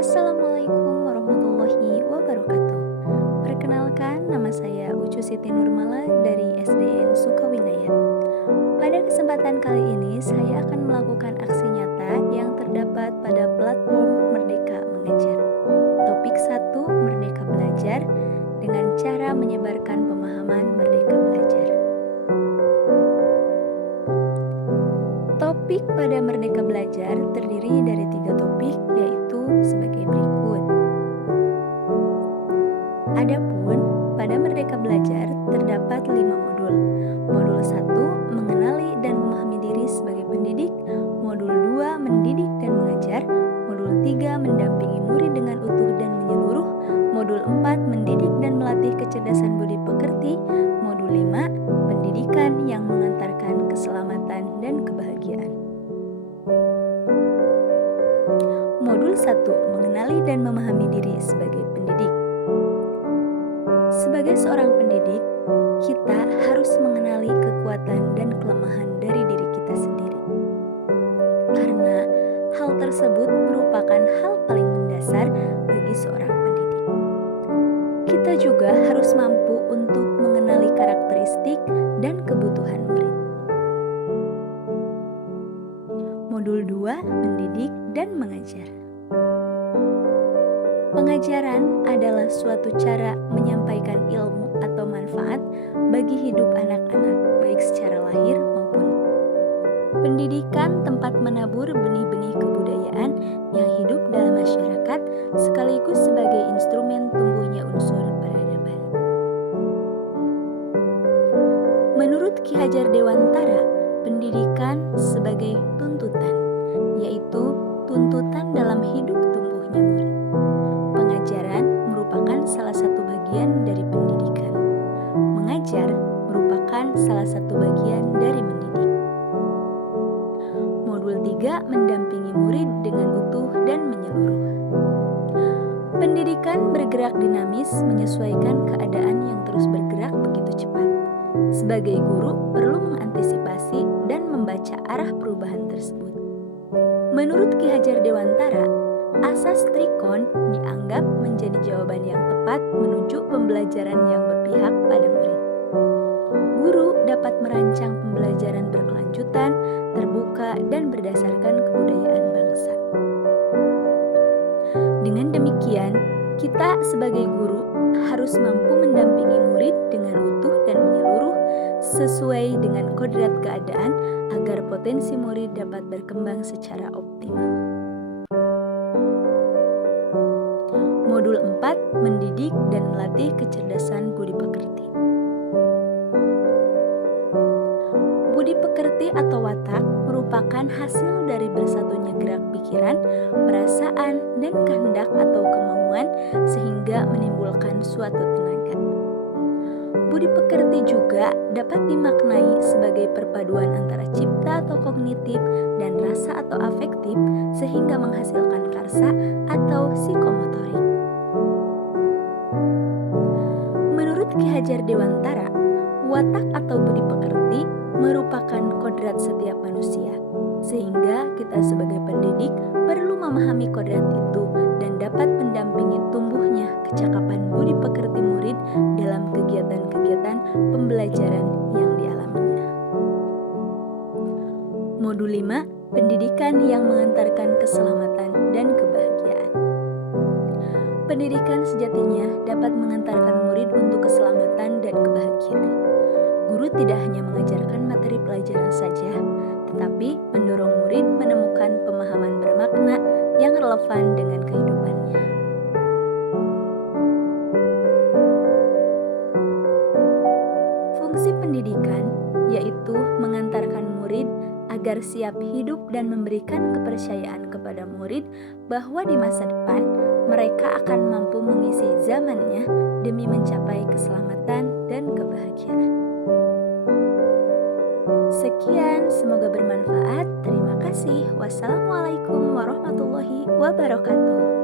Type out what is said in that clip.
Assalamualaikum warahmatullahi wabarakatuh. Perkenalkan, nama saya Ucu Siti Nurmala dari SDN Sukawinayat. Pada kesempatan kali ini, saya akan melakukan aksi nyata yang terdapat pada platform Merdeka Mengajar. Topik 1, Merdeka Belajar, dengan cara menyebarkan pemahaman Merdeka Belajar. Topik pada Merdeka Belajar terdiri dari 3 topik, yaitu sebagai berikut. Adapun pada Merdeka Belajar terdapat 5 modul. Modul 1, mengenali dan memahami diri sebagai pendidik. Modul 2, mendidik dan mengajar. Modul 3, mendampingi murid dengan utuh dan menyeluruh. Modul 4, mendidik dan melatih kecerdasan budi pekerti. Modul 5, pendidikan yang mengantarkan keselamatan dan kebahagiaan. Modul 1, mengenali dan memahami diri sebagai pendidik. Sebagai seorang pendidik, kita harus mengenali kekuatan dan kelemahan dari diri kita sendiri. Karena hal tersebut merupakan hal paling mendasar bagi seorang pendidik. Kita juga harus mampu untuk mengenali karakteristik dan kebutuhan murid. Modul 2, mendidik dan mengajar. Pengajaran adalah suatu cara menyampaikan ilmu atau manfaat bagi hidup anak-anak, baik secara lahir maupun. Pendidikan tempat menabur benih-benih kebudayaan yang hidup dalam masyarakat sekaligus sebagai instrumen tumbuhnya unsur peradaban. Menurut Ki Hajar Dewantara, pendidikan sebagai tuntutan, yaitu tuntutan dalam hidup tumbuhnya murid. Pengajaran merupakan salah satu bagian dari pendidikan. Mengajar merupakan salah satu bagian dari mendidik. Modul 3, mendampingi murid dengan utuh dan menyeluruh. Pendidikan bergerak dinamis menyesuaikan keadaan yang terus bergerak begitu cepat. Sebagai guru, perlu mengantisipasi dan membaca arah perubahan tersebut. Menurut Ki Hajar Dewantara, asas trikon dianggap menjadi jawaban yang tepat menuju pembelajaran yang berpihak pada murid. Guru dapat merancang pembelajaran berkelanjutan, terbuka, dan berdasarkan kebudayaan bangsa. Dengan demikian, kita sebagai guru harus mampu mendampingi murid dengan utuh dan menyeluruh sesuai dengan kodrat keadaan agar potensi murid dapat berkembang secara optimal. Modul 4, mendidik dan melatih kecerdasan budi pekerti. Budi pekerti atau watak merupakan hasil dari bersatunya gerak pikiran, perasaan, dan kehendak atau kemauan sehingga menimbulkan suatu tenaga. Budi pekerti juga dapat dimaknai sebagai perpaduan antara cipta atau kognitif dan rasa atau afektif sehingga menghasilkan karsa atau psikomotorik. Menurut Ki Hajar Dewantara, watak atau budi pekerti merupakan kodrat setiap manusia, sehingga kita sebagai pendidik perlu memahami kodrat itu dan dapat mendampingi tumbuhnya kecakapan budi pekerti murid dalam kegiatan-kegiatan pembelajaran yang dialaminya. Modul 5, pendidikan yang mengantarkan keselamatan dan kebahagiaan. Pendidikan sejatinya dapat mengantarkan murid untuk keselamatan dan kebahagiaan. Guru tidak hanya mengajarkan materi pelajaran saja, tetapi mendorong murid menemukan pemahaman bermakna yang relevan dengan kehidupannya. Fungsi pendidikan yaitu mengantarkan murid agar siap hidup dan memberikan kepercayaan kepada murid bahwa di masa depan mereka akan mampu mengisi zamannya demi mencapai keselamatan dan kebahagiaan. Sekian, semoga bermanfaat. Terima kasih. Wassalamualaikum warahmatullahi wabarakatuh.